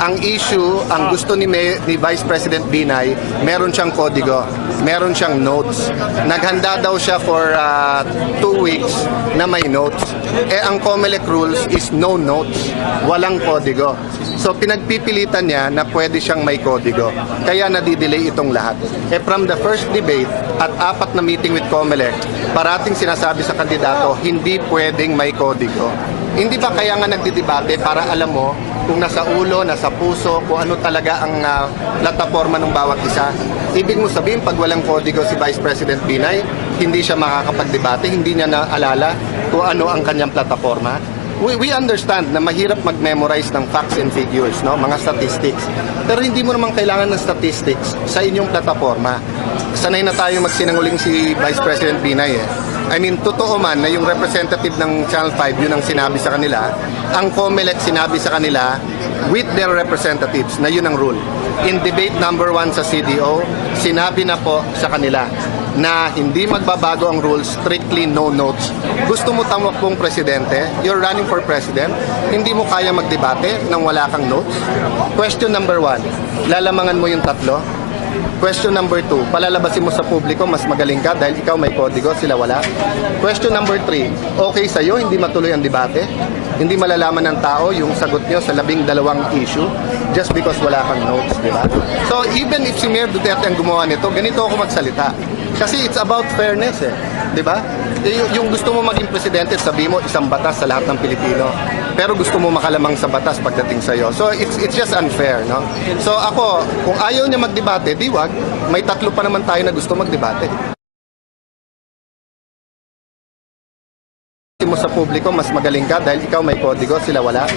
Ang issue, ang gusto ni, May, ni Vice President Binay, meron siyang kodigo, meron siyang notes. Naghanda daw siya for uh, two weeks na may notes. Eh, ang COMELEC rules is no notes, walang kodigo. So pinagpipilitan niya na pwede siyang may kodigo. Kaya nadidelay itong lahat. Eh from the first debate at apat na meeting with COMELEC, parating sinasabi sa kandidato, hindi pwedeng may kodigo. Hindi ba kaya nga nagdidebate para alam mo kung nasa ulo, nasa puso, kung ano talaga ang uh, plataforma ng bawat isa? Ibig mo sabihin, pag walang kodigo si Vice President Binay, hindi siya makakapagdebate, hindi niya naalala kung ano ang kanyang plataforma? we, we understand na mahirap mag-memorize ng facts and figures, no? mga statistics. Pero hindi mo naman kailangan ng statistics sa inyong plataforma. Sanay na tayo magsinanguling si Vice President Binay eh. I mean, totoo man na yung representative ng Channel 5, yun ang sinabi sa kanila. Ang COMELEC sinabi sa kanila with their representatives na yun ang rule. In debate number one sa CDO, sinabi na po sa kanila na hindi magbabago ang rules, strictly no notes. Gusto mo tamakbong presidente, you're running for president, hindi mo kaya magdebate nang wala kang notes? Question number one, lalamangan mo yung tatlo? Question number two, palalabasin mo sa publiko, mas magaling ka dahil ikaw may kodigo, sila wala. Question number three, okay sa'yo, hindi matuloy ang debate? Hindi malalaman ng tao yung sagot nyo sa labing dalawang issue just because wala kang notes, di ba? So even if si Mayor Duterte ang gumawa nito, ganito ako magsalita. Kasi it's about fairness eh, di ba? Yung gusto mo maging presidente, sabi mo isang batas sa lahat ng Pilipino. Pero gusto mo makalamang sa batas pagdating sa iyo. So it's it's just unfair, no? So ako, kung ayaw niya magdebate, di wag. May tatlo pa naman tayo na gusto magdebate. Mo sa publiko, mas magaling ka dahil ikaw may kodigo, sila wala.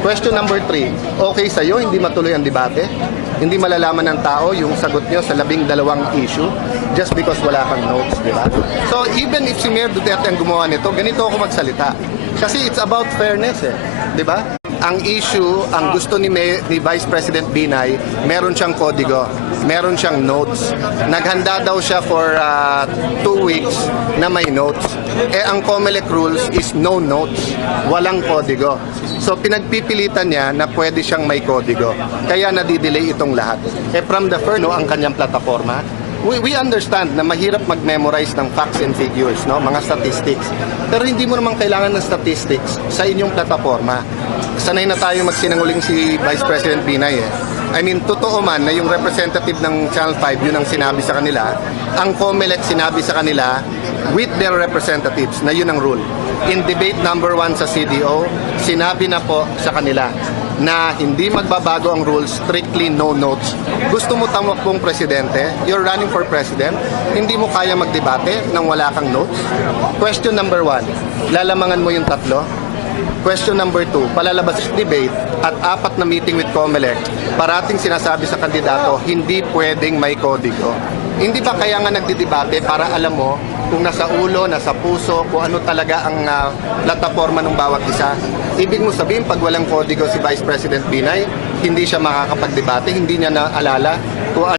Question number three, okay sa'yo, hindi matuloy ang debate? Hindi malalaman ng tao yung sagot nyo sa labing dalawang issue just because wala kang notes, di ba? So even if si Mayor Duterte ang gumawa nito, ganito ako magsalita. Kasi it's about fairness eh, di ba? Ang issue, ang gusto ni, May, ni Vice President Binay, meron siyang kodigo, meron siyang notes. Naghanda daw siya for uh, two weeks na may notes. Eh ang COMELEC rules is no notes, walang kodigo. So pinagpipilitan niya na pwede siyang may kodigo. Kaya nadidelay itong lahat. Eh from the first, no, ang kanyang plataforma, we, we understand na mahirap mag-memorize ng facts and figures, no, mga statistics. Pero hindi mo naman kailangan ng statistics sa inyong plataforma. Sanay na tayo magsinanguling si Vice President Binay eh. I mean, totoo man na yung representative ng Channel 5, yun ang sinabi sa kanila. Ang COMELEC sinabi sa kanila with their representatives na yun ang rule. In debate number one sa CDO, sinabi na po sa kanila na hindi magbabago ang rules, strictly no notes. Gusto mo tamakbong presidente, you're running for president, hindi mo kaya magdebate nang wala kang notes? Question number one, lalamangan mo yung tatlo? Question number two, palalabas debate at apat na meeting with COMELEC, parating sinasabi sa kandidato, hindi pwedeng may kodigo. Hindi ba kaya nga nagdidebate para alam mo kung nasa ulo, nasa puso, kung ano talaga ang uh, plataforma ng bawat isa? Ibig mo sabihin, pag walang kodigo si Vice President Binay, hindi siya makakapagdebate, hindi niya naalala kung